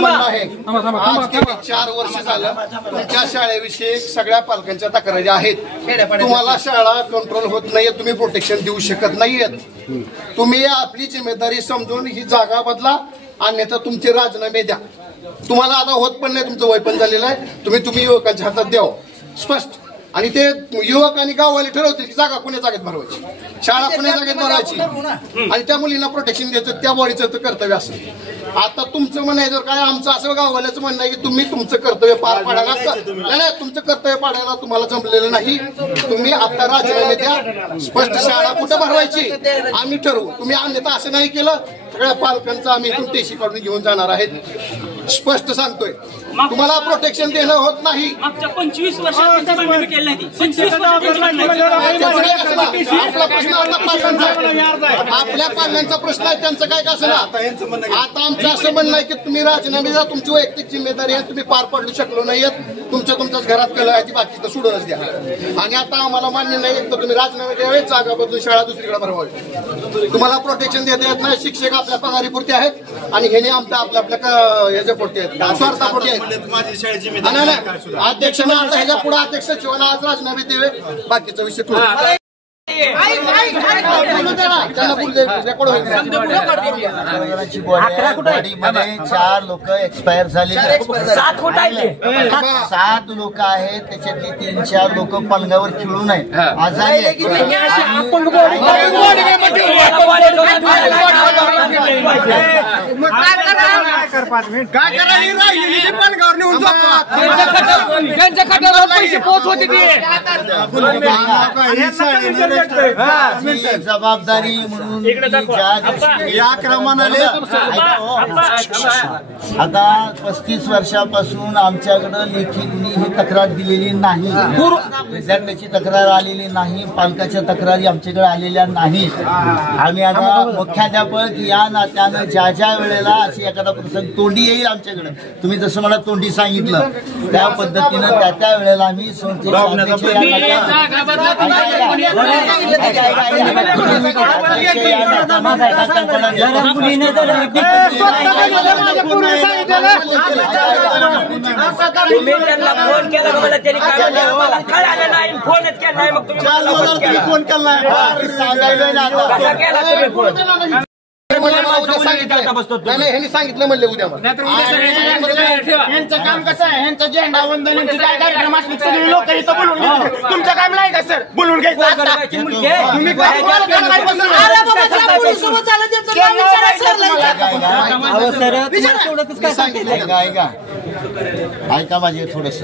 म्हणणं आहे, आज गेली 4 वर्ष झालं तुमच्या शाळेविषयी सगळ्या पालकांच्या तक्रारी आहेत. तुम्हाला शाळा कंट्रोल होत नाहीये, तुम्ही प्रोटेक्शन देऊ शकत नाहीयेत. तुम्ही आपली जिम्मेदारी समजून ही जागा बदला, अन्यथा तुमचे राजीनामे द्या. तुम्हाला आता होत पण नाही, तुमचं वय पण झालेलं आहे. तुम्ही युवकांच्या हातात द्यावं स्पष्ट. आणि ते युवक आणि गाववाले ठरवतील की जागा कुण्या जागेत भरवायची, शाळा कुण्या जागेत भरवायची, आणि त्या मुलींना प्रोटेक्शन द्यायचं त्या बॉडीचं कर्तव्य असं. आता तुमचं म्हणायचं काय, आमचं असं गाववाल्याचं म्हणणं आहे की तुम्ही तुमचं कर्तव्य पार पाडायला नाही, तुमचं कर्तव्य पाडायला तुम्हाला जमलेलं नाही. तुम्ही आता राजीनामे द्या, स्पष्ट शाळा कुठं भरवायची आम्ही ठरवू. तुम्ही अन्यथा असं नाही केलं, सगळ्या पालकांचं आम्ही इथून टेशी काढून घेऊन जाणार आहेत. स्पष्ट सांगतोय, तुम्हाला प्रोटेक्शन देणं होत नाही. मागच्या 25 वर्षात केलं नाही. आपल्या पालकांचा प्रश्न आहे, त्यांचं काय कसं. आता आमचं असं म्हणणं आहे की तुम्ही राजीनामे द्या, तुमची वैयक्तिक जिम्मेदारी आहे, तुम्ही पार पडू शकलो नाहीयेत. तुमच्याच घरात कल आहे, बाकी तर सोडूनच द्या. आणि आता आम्हाला मान्य नाही, एक तर तुम्ही राजीनामे द्यावे, जागा बदलून शाळा दुसरीकडे भरवावी. तुम्हाला प्रोटेक्शन देता येत नाही. शिक्षक आपल्या पगारीपुरते आहेत आणि हे आमच्या आपल्या ह्याच्यापुरते आहेत, स्वार्थापुरते आहेत. अध्यक्षांना आता ह्याच्या पुढे अध्यक्ष सचिवांना आज राजीनामे द्यावे, बाकीचा विषय बॉडीमध्ये 4 लोक एक्सपायर झालेले, 7 लोक आहेत, त्याच्यातली 3-4 लोक पलंगावर खिळून आहेत, आजारी आहेत. काय करा, ही राहिलेली पलंगावर नेऊन त्यांच्या खात्यावर पैसे पोहोचवते जबाबदारी म्हणून या क्रमाने. आता 35 वर्षापासून आमच्याकडे लेखी कुणी ही तक्रार दिलेली नाही, विद्यार्थ्याची तक्रार आलेली नाही, पालकाच्या तक्रारी आमच्याकडे आलेल्या नाहीत. आम्ही आता मुख्याध्यापक या नात्यानं ज्या वेळेला अशी एखादा प्रसंग तोंडी येईल आमच्याकडे, तुम्ही जसं मला तोंडी सांगितलं त्या पद्धतीनं त्या वेळेला आम्ही फोन केला ह्यांनी सांगितलं म्हणले उद्या. यांचं काम कसं आहे, यांचा झेंडा वंदनाचे काय कार्यक्रम असले सगळे लोक इथं बोलून घ्यायचं. तुमचं काम नाही का सर बोलून घ्यायचं? ऐका माझे थोडस.